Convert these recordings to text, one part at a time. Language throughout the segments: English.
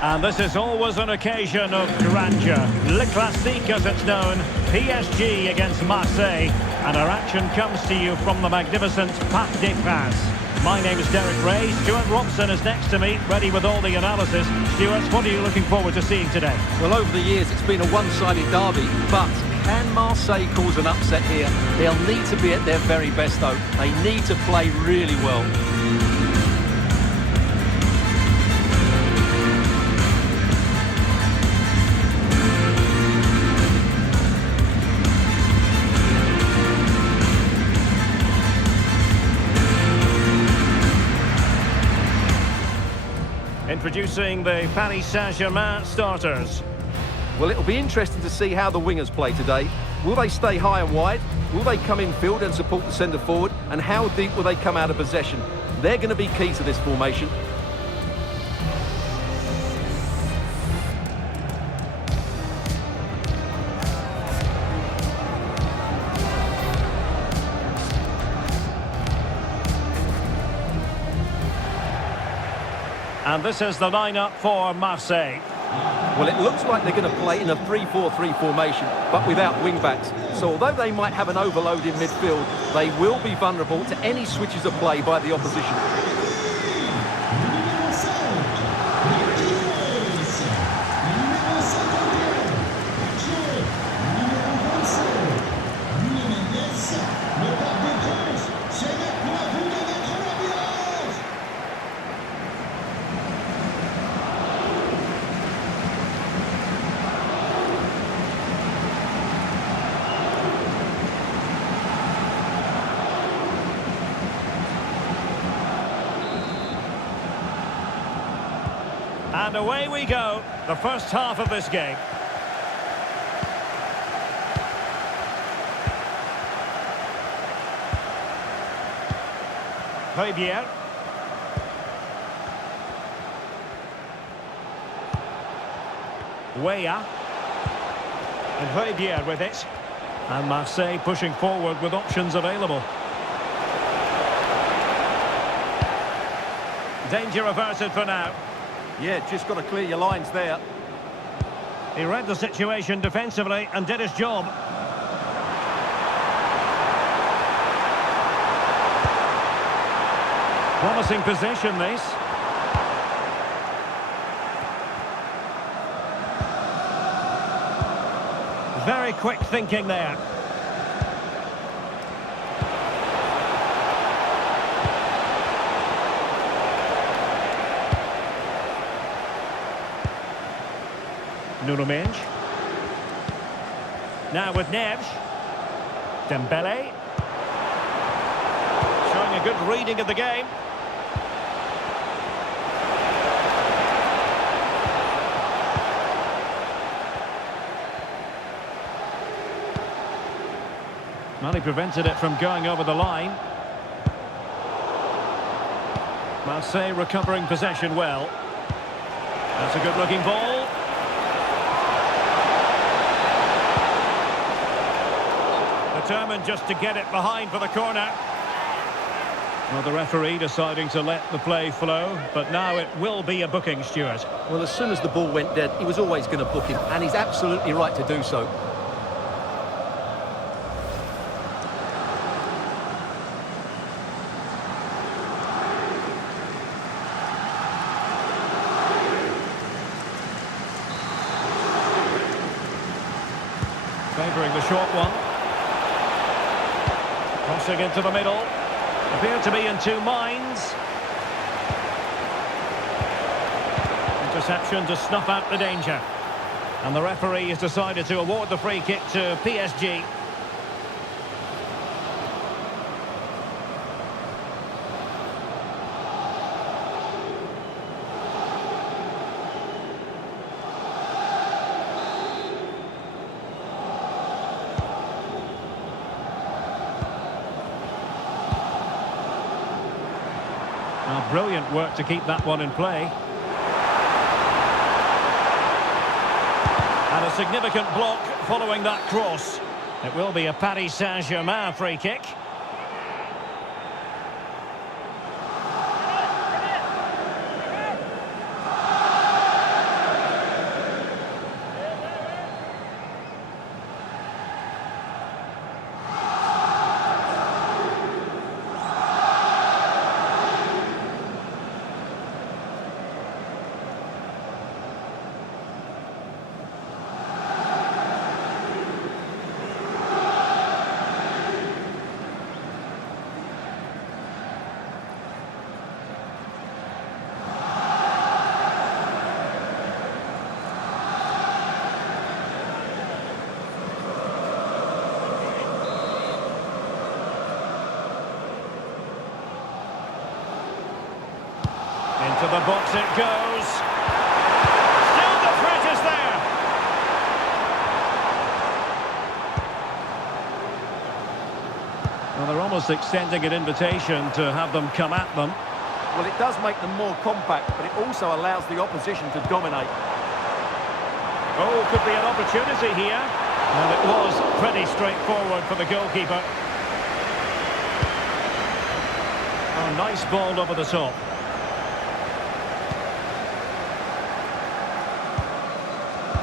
And this is always an occasion of grandeur. Le Classique, as it's known, PSG against Marseille. And our action comes to you from the magnificent Parc des Princes. My name is Derek Ray. Stewart Robson is next to me, ready with all the analysis. Stewart, what are you looking forward to seeing today? Well, over the years, it's been a one-sided derby, but can Marseille cause an upset here? They'll need to be at their very best, though. They need to play really well. Introducing the Paris Saint-Germain starters. Well, it'll be interesting to see how the wingers play today. Will they stay high and wide? Will they come in field and support the centre forward? And how deep will they come out of possession? They're going to be key to this formation. And this is the lineup for Marseille. Well, it looks like they're going to play in a 3-4-3 formation, but without wing-backs. So although they might have an overload in midfield, they will be vulnerable to any switches of play by the opposition. And away we go, the first half of this game. Højbjerg. Weah. And Højbjerg with it. And Marseille pushing forward with options available. Danger averted for now. Yeah, just got to clear your lines there. He read the situation defensively and did his job. Promising position, this. Very quick thinking there. Nuno Mendes. Now with Neves. Dembele. Showing a good reading of the game. Well, he prevented it from going over the line. Marseille recovering possession well. That's a good-looking ball. Determined just to get it behind for the corner. Well, the referee deciding to let the play flow, but now it will be a booking, Stewart. Well, as soon as the ball went dead, he was always going to book him, and he's absolutely right to do so. Favouring the short one. Crossing into the middle. Appear to be in two minds. Interception to snuff out the danger. And the referee has decided to award the free kick to PSG. Brilliant work to keep that one in play. And a significant block following that cross. It will be a Paris Saint-Germain free kick. Into the box it goes. Still the threat is there. Well, they're almost extending an invitation to have them come at them. Well, it does make them more compact, but it also allows the opposition to dominate. Oh, could be an opportunity here. And it was pretty straightforward for the goalkeeper. Oh, nice ball over the top.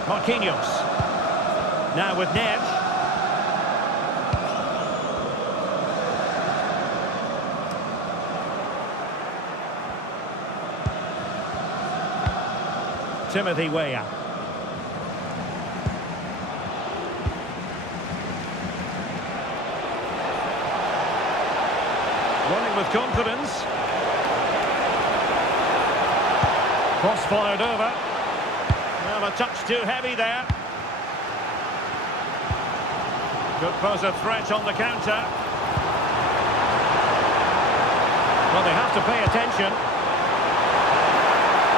Marquinhos. Now with Neves. Timothy Weah. Running with confidence. Cross fired over. Well, a touch too heavy there. Could pose a threat on the counter. Well, they have to pay attention.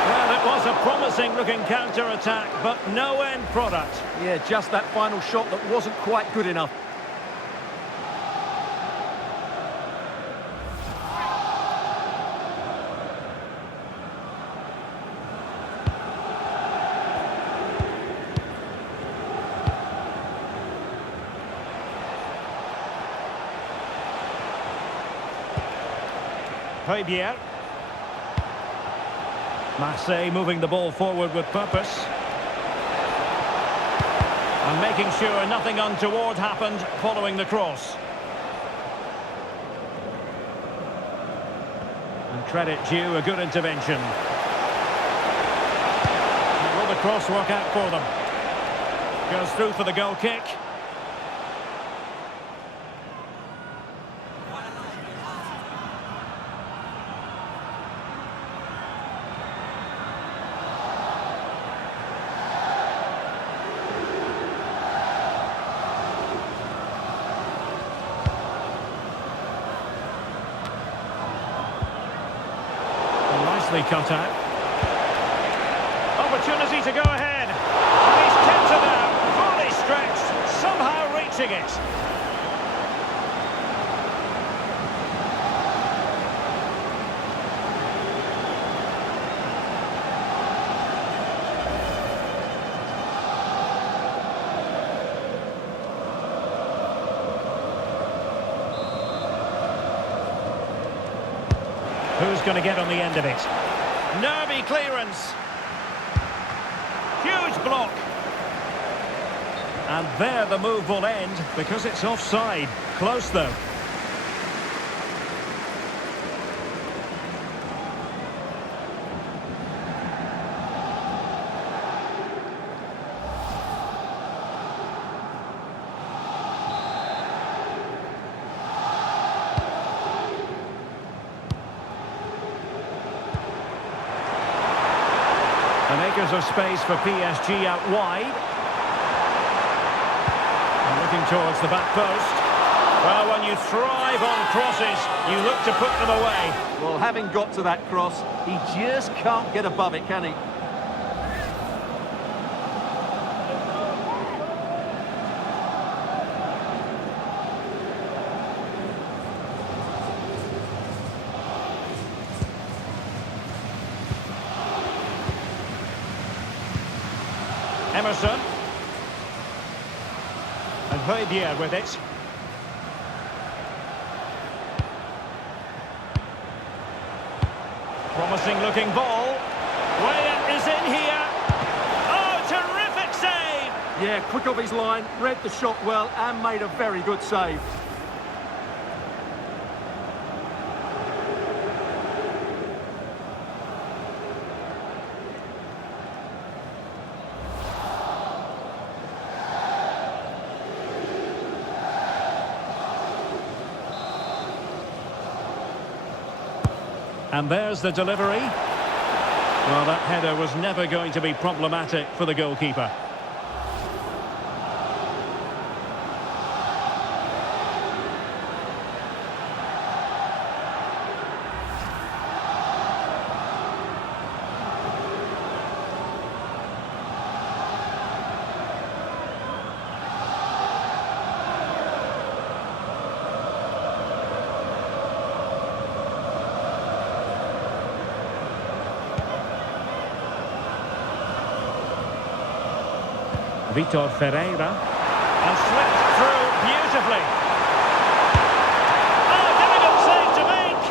Well, it was a promising looking counter-attack, but no end product. Yeah, just that final shot that wasn't quite good enough. Fabier. Marseille moving the ball forward with purpose. And making sure nothing untoward happened following the cross. And credit due, a good intervention. And will the cross work out for them? Goes through for the goal kick. Cut out. Opportunity to go ahead. And he's kept it out. Fully stretched. Somehow reaching it. Who's going to get on the end of it? Nervy clearance. Huge block. And there the move will end because it's offside. Close though. And acres of space for PSG out wide. And looking towards the back post. Well, when you thrive on crosses, you look to put them away. Well, having got to that cross, he just can't get above it, can he? Emerson. And Fabier with it. Promising looking ball. Weah is in here. Oh, terrific save! Yeah, quick off his line, read the shot well and made a very good save. And there's the delivery. Well, that header was never going to be problematic for the goalkeeper. Vitor Ferreira. And slipped through beautifully. Oh, difficult save to make!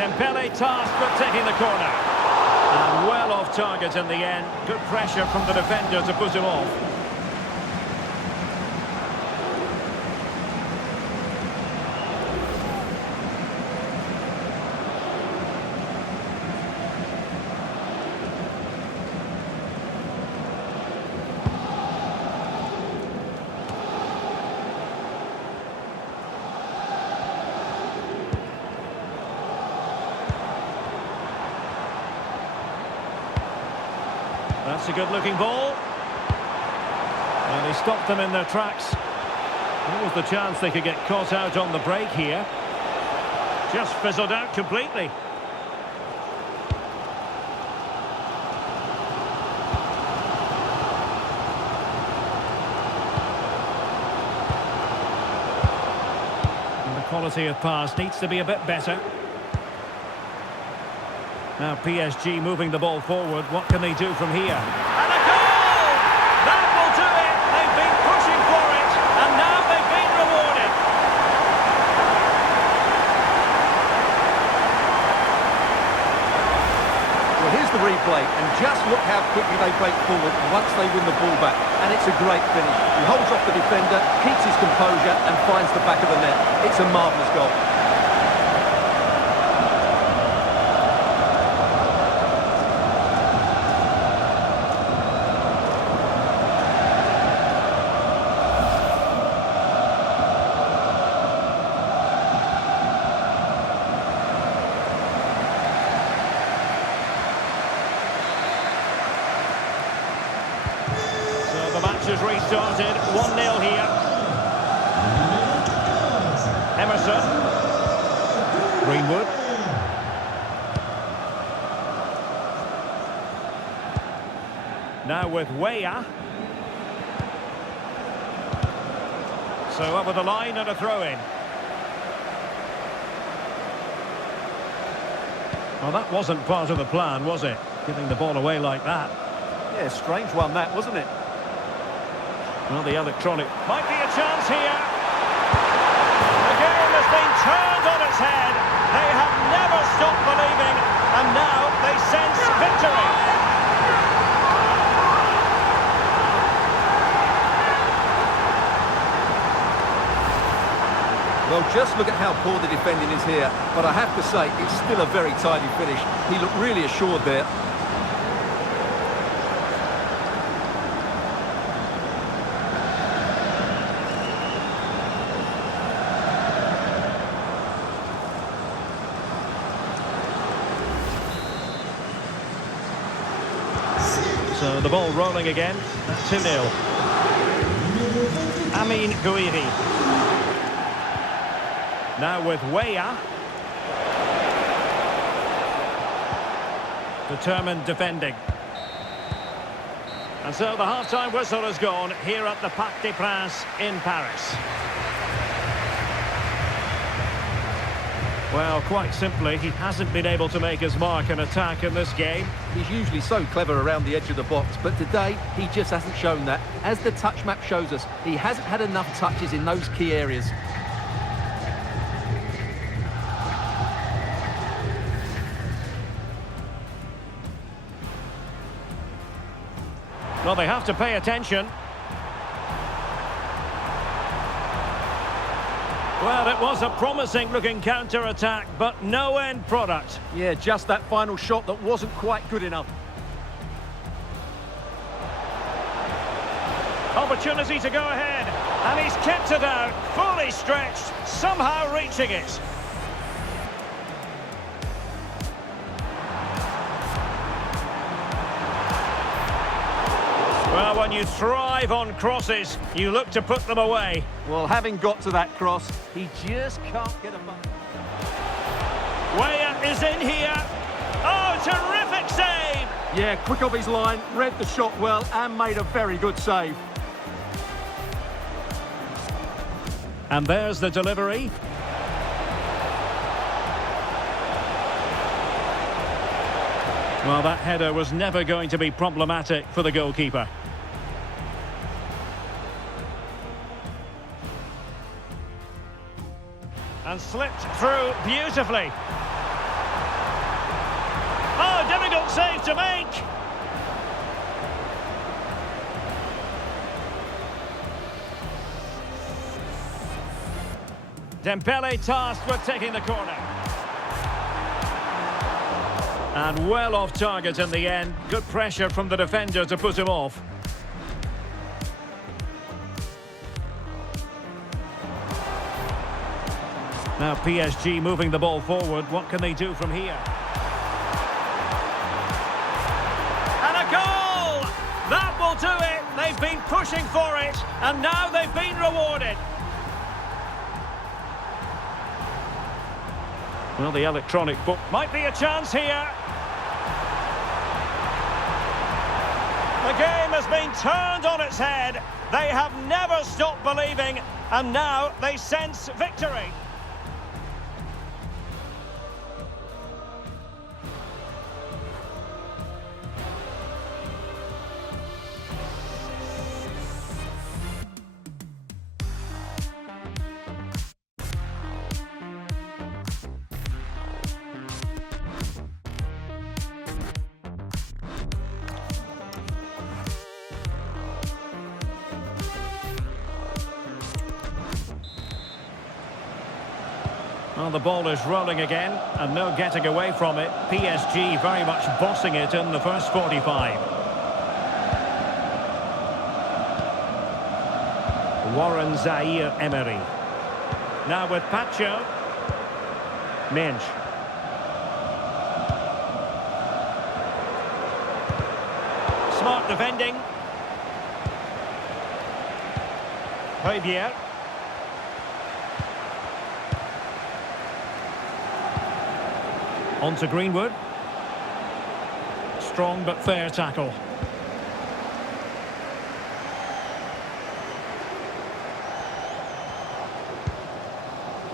Dembele tasked with taking the corner. And well off target in the end. Good pressure from the defender to put him off. That's a good-looking ball. And he stopped them in their tracks. What was the chance they could get caught out on the break here? Just fizzled out completely. And the quality of pass needs to be a bit better. Now PSG moving the ball forward. What can they do from here? And a goal! That will do it! They've been pushing for it, and now they've been rewarded. Well, here's the replay, and just look how quickly they break forward once they win the ball back. And it's a great finish. He holds off the defender, keeps his composure, and finds the back of the net. It's a marvellous goal. The match has restarted, 1-0 here. Emerson. Greenwood. Now with Weah. So over the line and a throw-in. Well, that wasn't part of the plan, was it? Giving the ball away like that. Yeah, strange one that, wasn't it? Well, the electronic might be a chance here. The game has been turned on its head. They have never stopped believing, and now they sense victory. Well, just look at how poor the defending is here. But I have to say, it's still a very tidy finish. He looked really assured there. So the ball rolling again, 2-0. Amin Gouiri. Now with Weah. Determined defending. And so the half-time whistle has gone here at the Parc des Princes in Paris. Well, quite simply, he hasn't been able to make his mark and attack in this game. He's usually so clever around the edge of the box, but today he just hasn't shown that. As the touch map shows us, he hasn't had enough touches in those key areas. Well, they have to pay attention. Well, it was a promising-looking counter-attack, but no end product. Yeah, just that final shot that wasn't quite good enough. Opportunity to go ahead, and he's kept it out, fully stretched, somehow reaching it. Well, when you thrive on crosses, you look to put them away. Well, having got to that cross, he just can't get above. Weah is in here. Oh, terrific save! Yeah, quick off his line, read the shot well and made a very good save. And there's the delivery. Well, that header was never going to be problematic for the goalkeeper. And slipped through beautifully. Oh, difficult save to make. Dembele tasked with taking the corner. And well off target in the end. Good pressure from the defender to put him off. Now PSG moving the ball forward. What can they do from here? And a goal! That will do it. They've been pushing for it, and now they've been rewarded. Well, the electronic book might be a chance here. The game has been turned on its head. They have never stopped believing, and now they sense victory. Well, the ball is rolling again, and no getting away from it. PSG very much bossing it in the first 45. Warren Zaire-Emery. Now with Pacho. Minch. Smart defending. Højbjerg. On to Greenwood. Strong but fair tackle.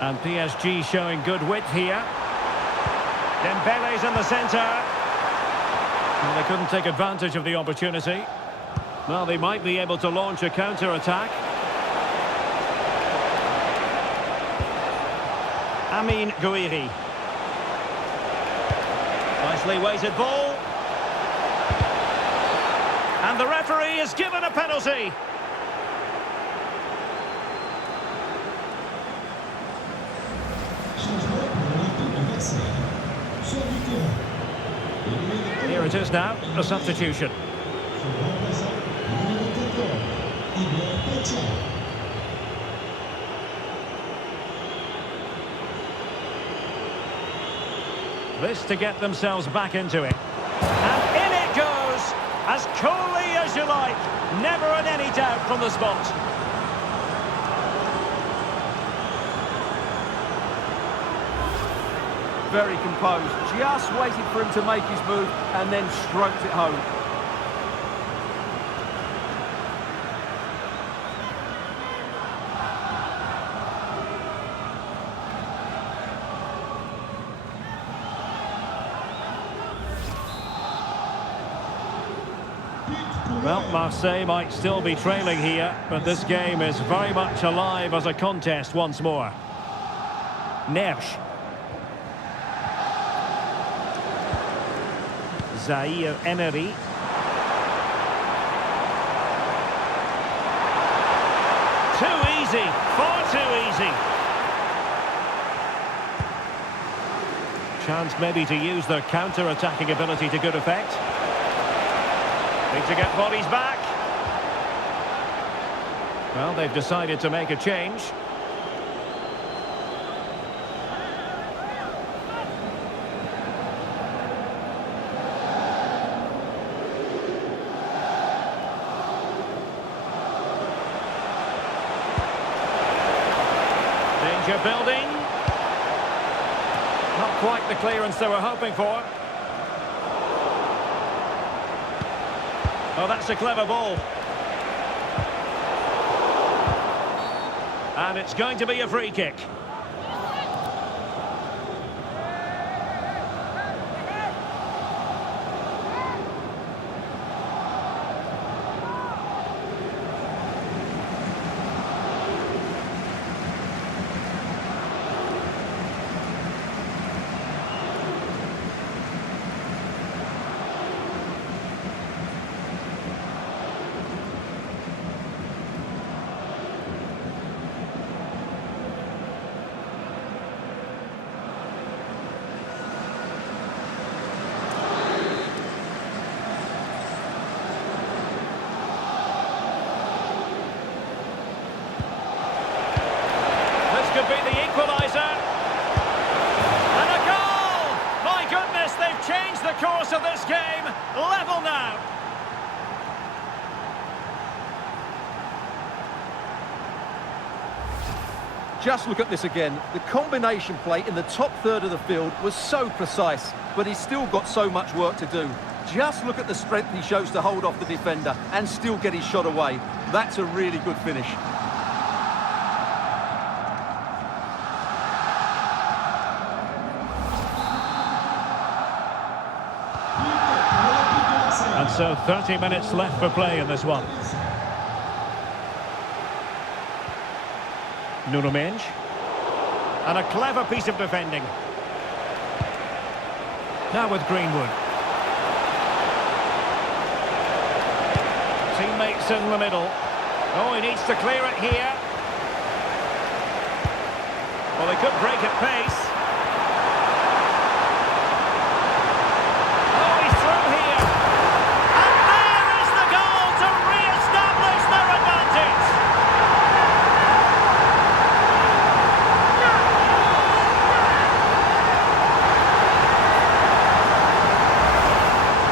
And PSG showing good width here. Dembele's in the centre. Well, they couldn't take advantage of the opportunity. Well, they might be able to launch a counter-attack. Amin Gouiri. Nicely weighted ball. And the referee is given a penalty. Here it is now, a substitution. This to get themselves back into it. And in it goes, as coolly as you like. Never in any doubt from the spot. Very composed, just waited for him to make his move and then stroked it home. Well, Marseille might still be trailing here, but this game is very much alive as a contest once more. Nersch. Zaire-Emery. Too easy, far too easy. Chance maybe to use their counter-attacking ability to good effect. Need to get bodies back. Well, they've decided to make a change. Danger building. Not quite the clearance they were hoping for. Oh, that's a clever ball. And it's going to be a free kick. Could be the equaliser. And a goal! My goodness, they've changed the course of this game. Level now. Just look at this again. The combination play in the top third of the field was so precise, but he's still got so much work to do. Just look at the strength he shows to hold off the defender and still get his shot away. That's a really good finish. And so 30 minutes left for play in this one. Nuno Mendes. And a clever piece of defending. Now with Greenwood. Teammates in the middle. Oh, he needs to clear it here. Well, they could break at pace. Oh, he's through here. And there is the goal to re-establish their advantage.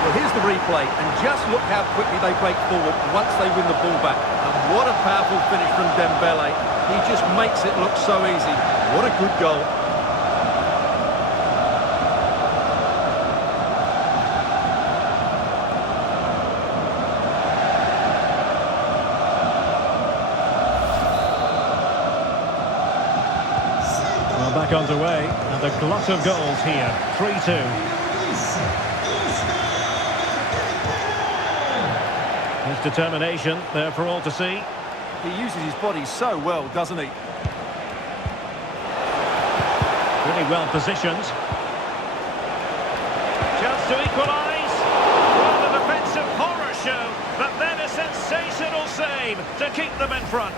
Well, here's the replay, and just look how quickly they break forward once they win the ball back. And what a powerful finish from Dembele. He just makes it look so easy. What a good goal. Well, back underway, and a glut of goals here. 3-2. His determination there for all to see. He uses his body so well, doesn't he? Really well positioned. Chance to equalise. Well, the defensive horror show, but then a sensational save to keep them in front.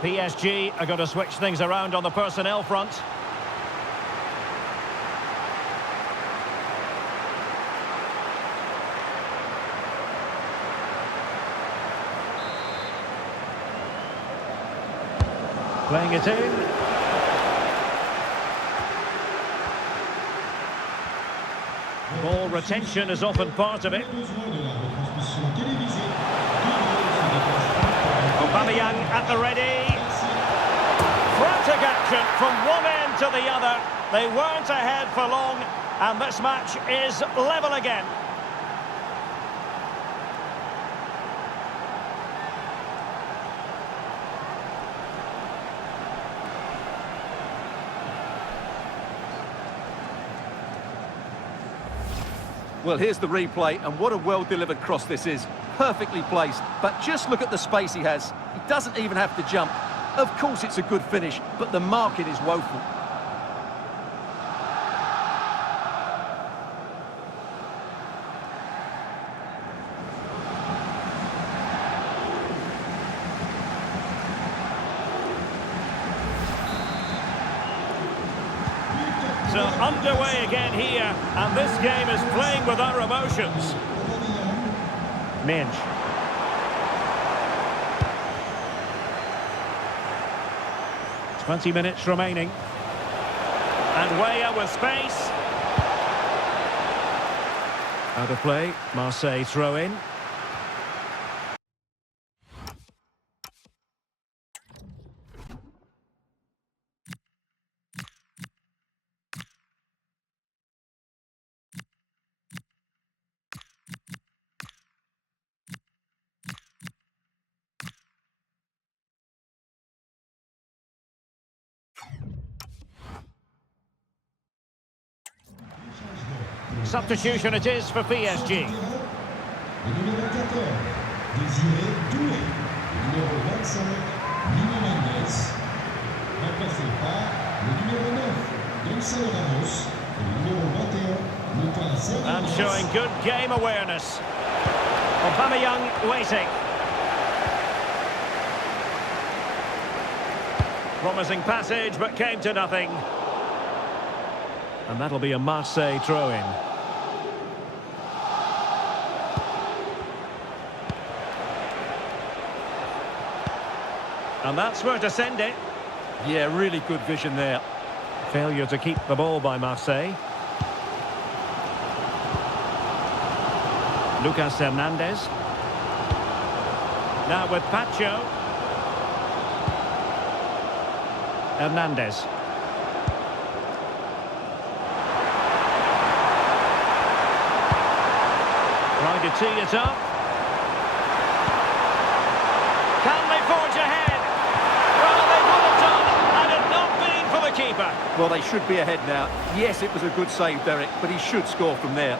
PSG are going to switch things around on the personnel front. Playing it in. Ball retention is often part of it. Aubameyang at the ready. Frantic action from one end to the other. They weren't ahead for long, and this match is level again. Well, here's the replay, and what a well-delivered cross this is. Perfectly placed, but just look at the space he has. He doesn't even have to jump. Of course it's a good finish, but the marking is woeful. So underway again here, and this game is playing with our emotions. Minge. .20 remaining. And Weah with space. Out of play, Marseille throw in. Substitution it is for PSG. Le numéro 14, Désiré Doué. Le numéro 25, Nino Mendes. Remplacé par le numéro 9, Gonzalo Ramos. Et le numéro 21, Lucas Zermanis. And showing good game awareness. Aubameyang waiting. Promising passage, but came to nothing. And that'll be a Marseille throw-in. And that's where to send it. Yeah, really good vision there. Failure to keep the ball by Marseille. Lucas Hernandez. Now with Pacho. Hernandez. Trying to tee it up. Can they forge ahead? Well, they would have done, had it not been for the keeper. Well, they should be ahead now. Yes, it was a good save, Derek, but he should score from there.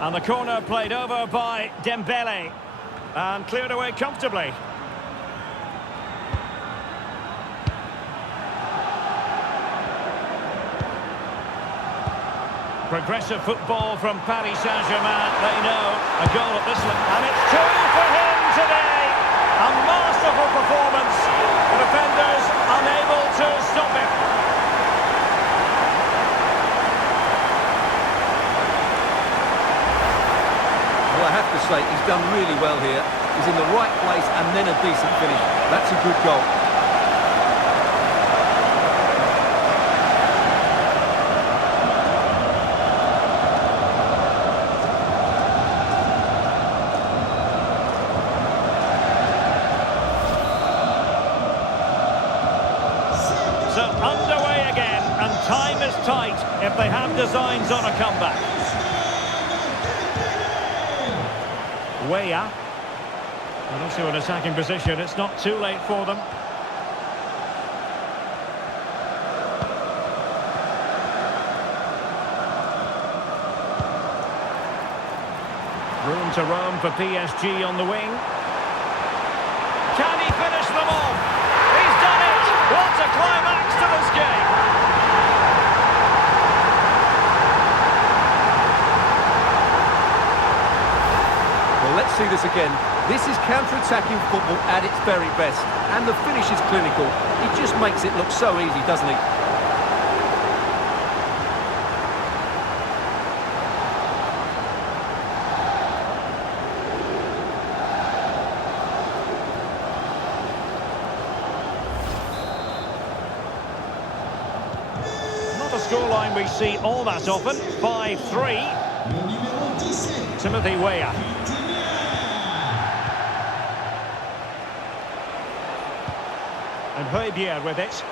And the corner played over by Dembele. And cleared away comfortably. Progressive football from Paris Saint-Germain. They know a goal at this level. And it's two for him today. A masterful performance. The defenders unable to stop it. Well, I have to say, he's done really well here. He's in the right place and then a decent finish. That's a good goal. So underway again, and time is tight if they have designs on a comeback. Weah. And also an attacking position, it's not too late for them. Room to roam for PSG on the wing. Can he finish them off? He's done it! What a climax to this game! Well, let's see this again. This is counter-attacking football at its very best. And the finish is clinical. He just makes it look so easy, doesn't he? Not a scoreline we see all that often. 5-3. Le numéro 17, Timothy Weah. And Højbjerg with it.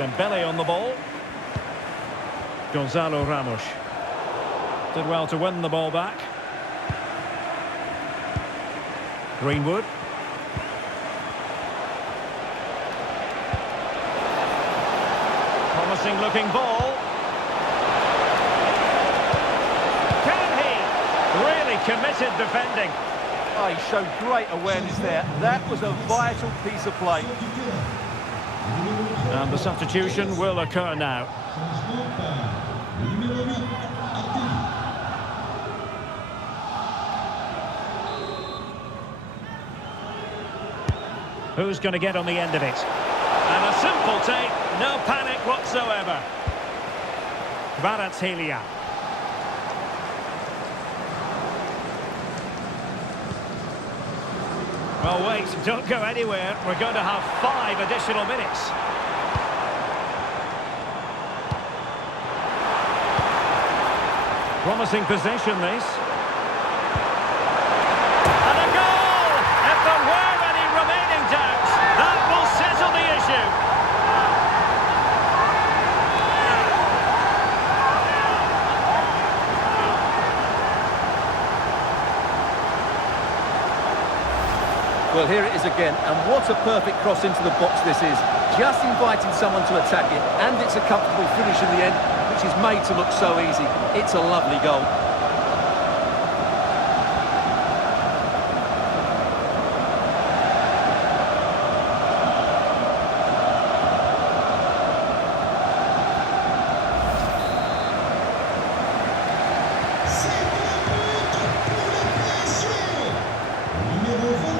Dembele on the ball. Gonzalo Ramos. Did well to win the ball back. Greenwood. Promising looking ball. Can he? Really committed defending. Oh, he showed great awareness there. That was a vital piece of play. And the substitution will occur now. Changement par le numéro 8, Attili. Who's going to get on the end of it? And a simple take, no panic whatsoever. Kvaratskhelia. Well, wait, don't go anywhere. We're going to have 5 additional minutes. Promising possession, this. And a goal! If there were any remaining doubts, that will settle the issue. Well, here it is again, and what a perfect cross into the box this is. Just inviting someone to attack it, and it's a comfortable finish in the end, which is made to look so easy. It's a lovely goal.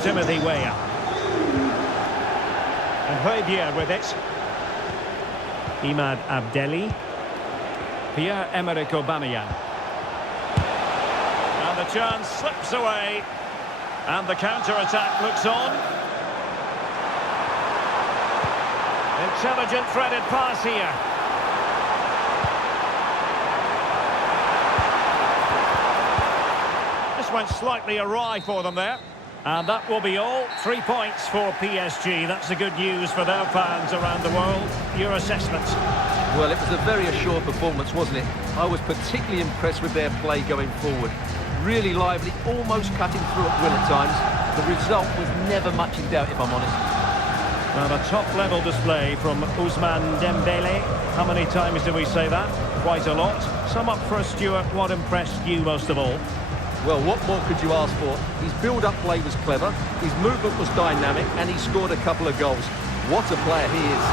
Timothy Weah. And Højbjerg with it. Imad Abdelli. Pierre-Emerick Aubameyang. And the chance slips away. And the counter-attack looks on. Intelligent threaded pass here. This went slightly awry for them there. And that will be all. 3 points for PSG. That's the good news for their fans around the world. Your assessment? Well, it was a very assured performance, wasn't it? I was particularly impressed with their play going forward. Really lively, almost cutting through at will at times. The result was never much in doubt, if I'm honest. Well, a top-level display from Ousmane Dembele. How many times do we say that? Quite a lot. Sum up for us, Stewart. What impressed you most of all? Well, what more could you ask for? His build-up play was clever, his movement was dynamic, and he scored a couple of goals. What a player he is.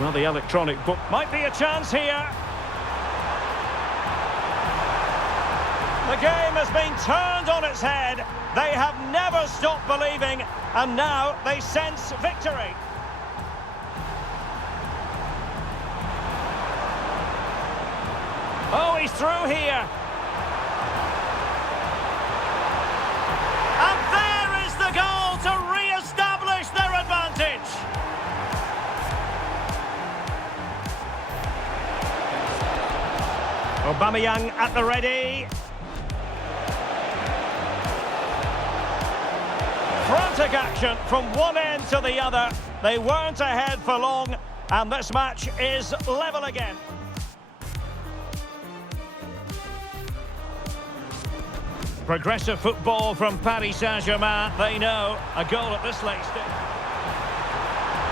Well, the electronic book might be a chance here. The game has been turned on its head. They have never stopped believing, and now they sense victory. Oh, he's through here. And there is the goal to re-establish their advantage. Aubameyang at the ready. Frantic action from one end to the other. They weren't ahead for long, and this match is level again. Progressive football from Paris Saint-Germain. They know a goal at this late stage.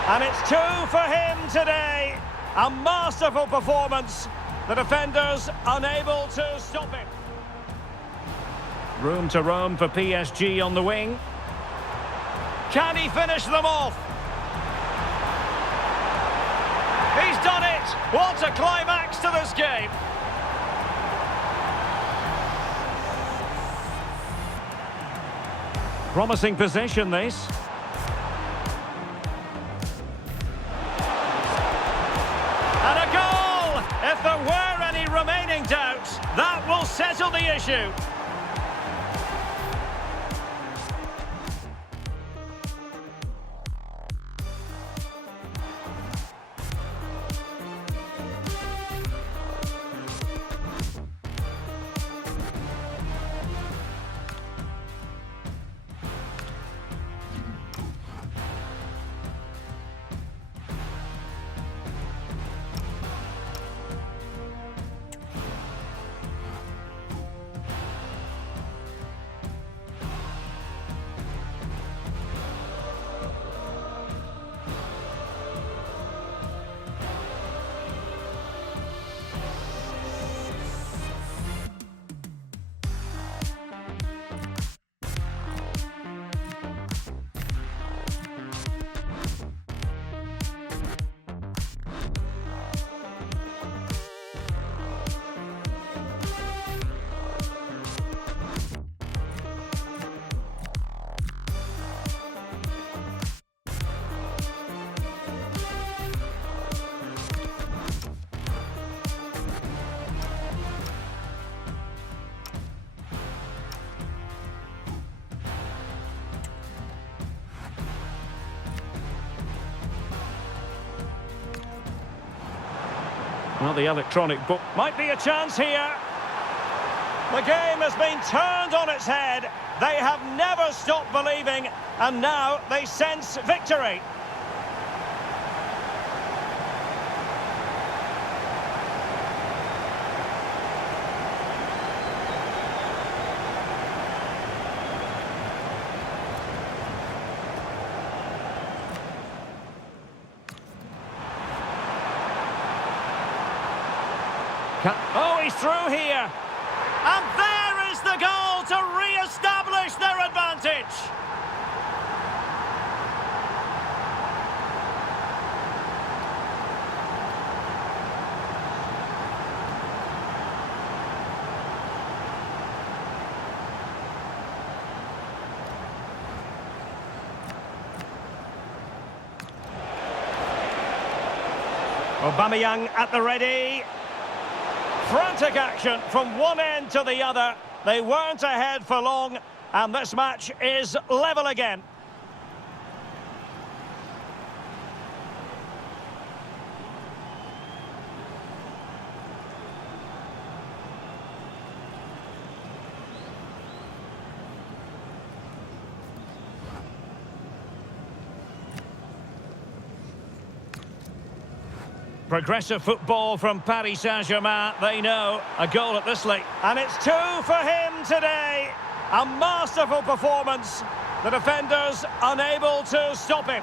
And it's 2 for him today. A masterful performance. The defenders unable to stop it. Room to roam for PSG on the wing. Can he finish them off? He's done it! What a climax to this game! Promising possession, this. And a goal! If there were any remaining doubts, that will settle the issue. Well, the electronic book might be a chance here. The game has been turned on its head. They have never stopped believing, and now they sense victory. Oh, he's through here. And there is the goal to re-establish their advantage. Aubameyang at the ready. Frantic action from one end to the other. They weren't ahead for long, and this match is level again. Progressive football from Paris Saint-Germain, they know. A goal at this late. And it's 2 for him today. A masterful performance. The defenders unable to stop him.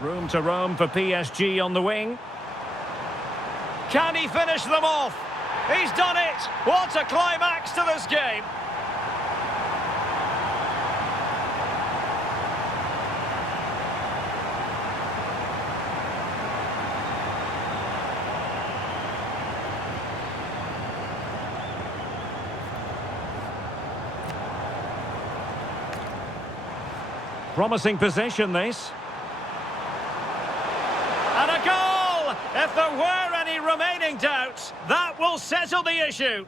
Room to roam for PSG on the wing. Can he finish them off? He's done it! What a climax to this game! Promising possession, this. And a goal! If there were any remaining doubts, that will settle the issue.